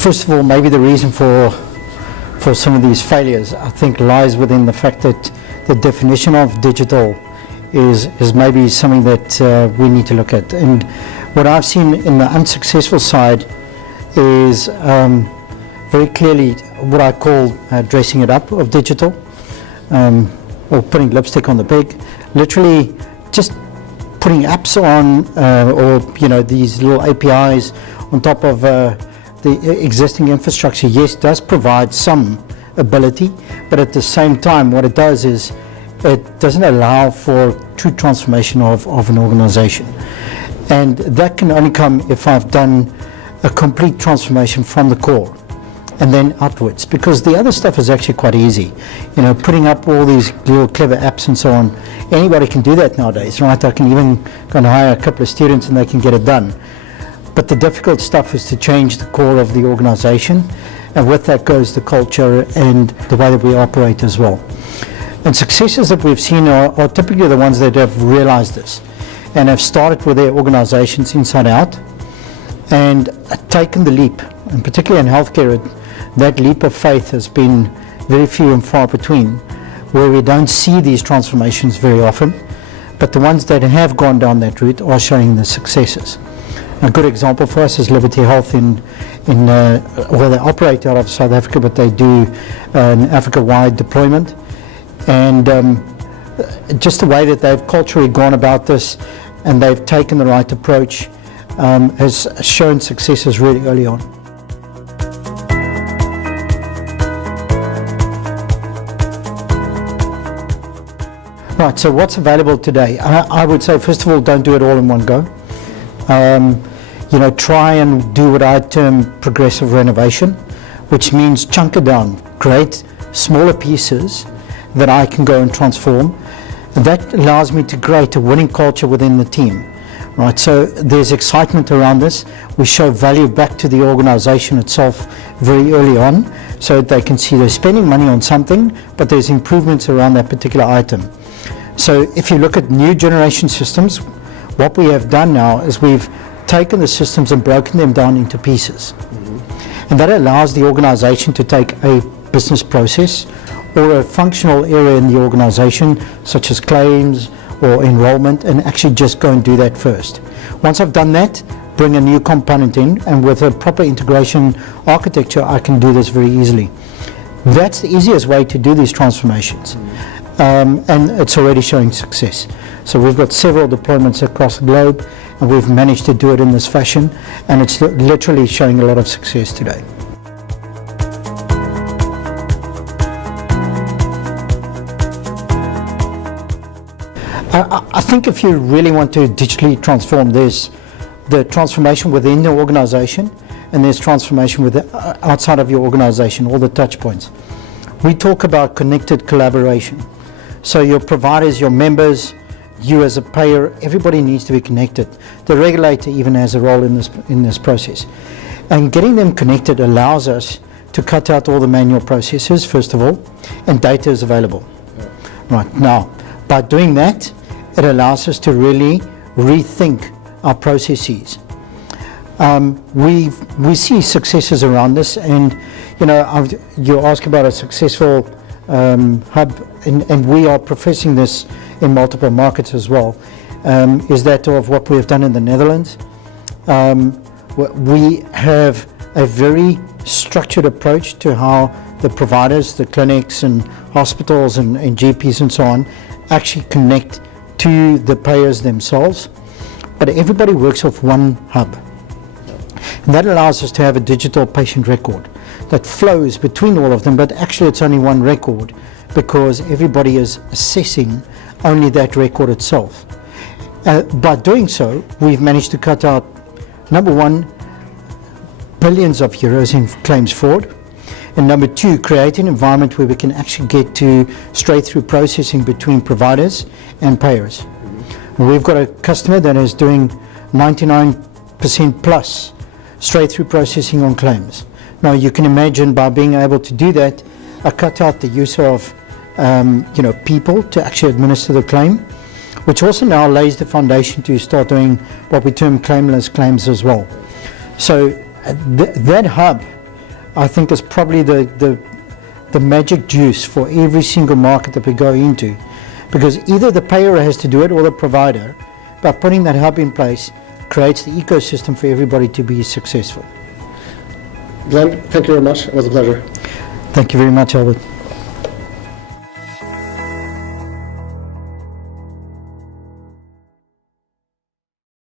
First of all, maybe the reason for some of these failures, I think, lies within the fact that the definition of digital is maybe something that we need to look at. And what I've seen in the unsuccessful side is very clearly what I call dressing it up of digital, or putting lipstick on the pig, literally just putting apps on, or these little APIs on top of the existing infrastructure. Yes, does provide some ability, but at the same time what it does is it doesn't allow for true transformation of an organization, and that can only come if I've done a complete transformation from the core and then outwards, because the other stuff is actually quite easy. Putting up all these little clever apps and so on, anybody can do that nowadays, right? I can even go and hire a couple of students and they can get it done. But the difficult stuff is to change the core of the organization, and with that goes the culture and the way that we operate as well. And successes that we've seen are typically the ones that have realized this and have started with their organizations inside out and taken the leap. And particularly in healthcare, that leap of faith has been very few and far between, where we don't see these transformations very often, but the ones that have gone down that route are showing the successes. A good example for us is Liberty Health well, they operate out of South Africa, but they do an Africa-wide deployment. And just the way that they've culturally gone about this and they've taken the right approach has shown successes really early on. Right, so what's available today? I would say, first of all, don't do it all in one go. Try and do what I term progressive renovation, which means chunk it down, create smaller pieces that I can go and transform. And that allows me to create a winning culture within the team. Right, so there's excitement around this. We show value back to the organization itself very early on, so that they can see they're spending money on something, but there's improvements around that particular item. So if you look at new generation systems, what we have done now is we've taken the systems and broken them down into pieces. And that allows the organization to take a business process or a functional area in the organization, such as claims or enrollment, and actually just go and do that first. Once I've done that, bring a new component in, and with a proper integration architecture, I can do this very easily. That's the easiest way to do these transformations. And it's already showing success. So we've got several deployments across the globe, and we've managed to do it in this fashion, and it's literally showing a lot of success today. I think if you really want to digitally transform, there's the transformation within the organization, and there's transformation outside of your organization, all the touch points. We talk about connected collaboration. So your providers, your members, you as a payer, everybody needs to be connected. The regulator even has a role in this process. And getting them connected allows us to cut out all the manual processes, first of all, and data is available. Right, now, by doing that, it allows us to really rethink our processes. We see successes around this, and you ask about a successful hub, and we are professing this in multiple markets as well, is that of what we have done in the Netherlands. We have a very structured approach to how the providers, the clinics and hospitals and GPs and so on actually connect to the payers themselves, but everybody works off one hub. And that allows us to have a digital patient record that flows between all of them, but actually it's only one record because everybody is assessing only that record itself. By doing so, we've managed to cut out, number one, billions of euros in claims fraud, and number two, create an environment where we can actually get to straight through processing between providers and payers. And we've got a customer that is doing 99% plus straight through processing on claims. Now you can imagine, by being able to do that, I cut out the use of people to actually administer the claim, which also now lays the foundation to start doing what we term claimless claims as well. So that hub I think is probably the magic juice for every single market that we go into, because either the payer has to do it or the provider. By putting that hub in place creates the ecosystem for everybody to be successful. Glenn, thank you very much. It was a pleasure. Thank you very much, Albert.